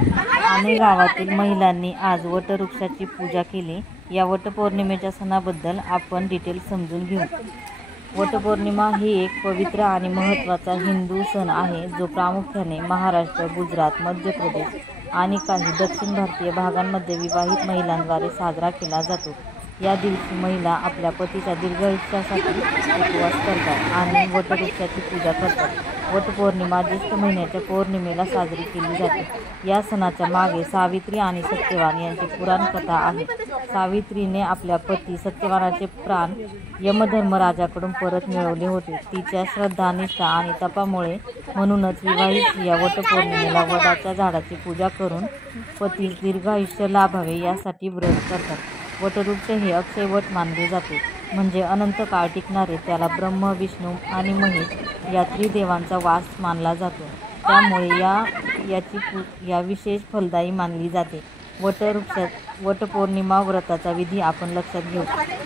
आणि गावातील महिलांनी आज वटवृक्षाची पूजा केली। या वटपौर्णिमेच्या सणाबद्दल आपण डिटेल समजून घेऊ। वटपौर्णिमा ही एक पवित्र आणि महत्त्वाचा हिंदू सण आहे जो प्रामुख्याने महाराष्ट्र, गुजरात, मध्य प्रदेश आणि काही दक्षिण भारतीय भागांमध्ये विवाहित महिलांद्वारे साजरा केला जातो। या दिवशी महिला आपल्या पतीच्या दीर्घायुष्यासाठी उपवास करतात आणि वटवृक्षाची पूजा करतात। वटपौर्णिमा ज्येष्ठ महिन्याच्या पौर्णिमेला साजरी केली जाते। या सणाच्या मागे सावित्री आणि सत्यवान यांची पुराण कथा आहे। सावित्रीने आपल्या पती सत्यवानाचे प्राण यमधर्मराजाकडून परत मिळवले होते। तिच्या श्रद्धा, निष्ठा आणि तपामुळे म्हणूनच विवाहित स्त्रिया वटपौर्णिमेला वडाच्या झाडाची पूजा करून पतीस दीर्घायुष्य लाभावे यासाठी व्रत करतात। वटवृक्ष हे अक्षय वट मानले जाते, म्हणजे अनंत काळ टिकणारे। त्याला ब्रह्म, विष्णू आणि महेश या त्रिदेवांचा वास मानला जातो, त्यामुळे या विशेष फलदायी मानली जाते। वटपौर्णिमा व्रताचा विधी आपण लक्षात घेऊ।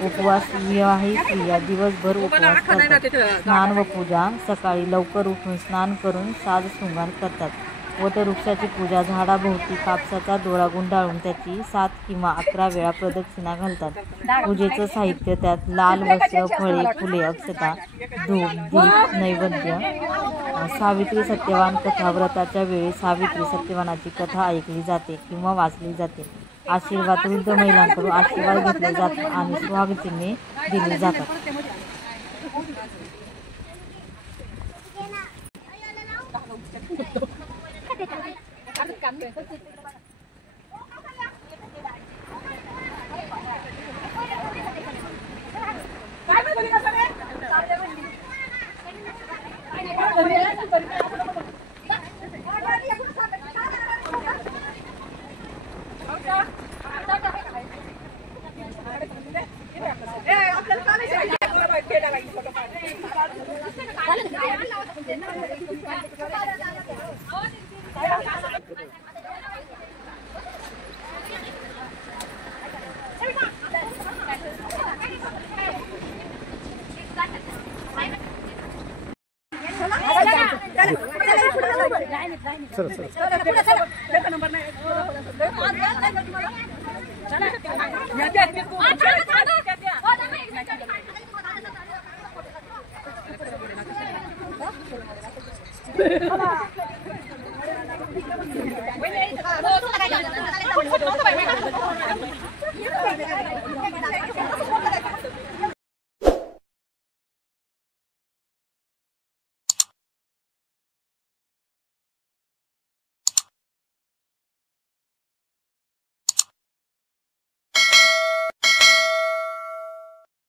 उपवास: विवाहित स्त्रिया दिवसभर उपवास करतात। स्नान व पूजा: सकाळी लवकर उठून स्नान करून साज शृंगार करतात। वटवृक्षाची पूजा: झाडाभोवती कापसाचा दोरा गुंडाळून त्याची 7 किंवा 11 वेळा प्रदक्षिणा घालतात। पूजेचं साहित्य: त्यात लाल वस्त्र, फळे, फुले, अक्षता, धूप, दीप, नैवेद्य। सावित्री सत्यवान कथा: व्रताच्या वेळी सावित्री सत्यवानाची कथा ऐकली जाते किंवा वाचली जाते। आशीर्वाद: वृद्ध महिलांकडून आशीर्वाद घेतले जातात आणि सुहागचिन्हे दिली जातात।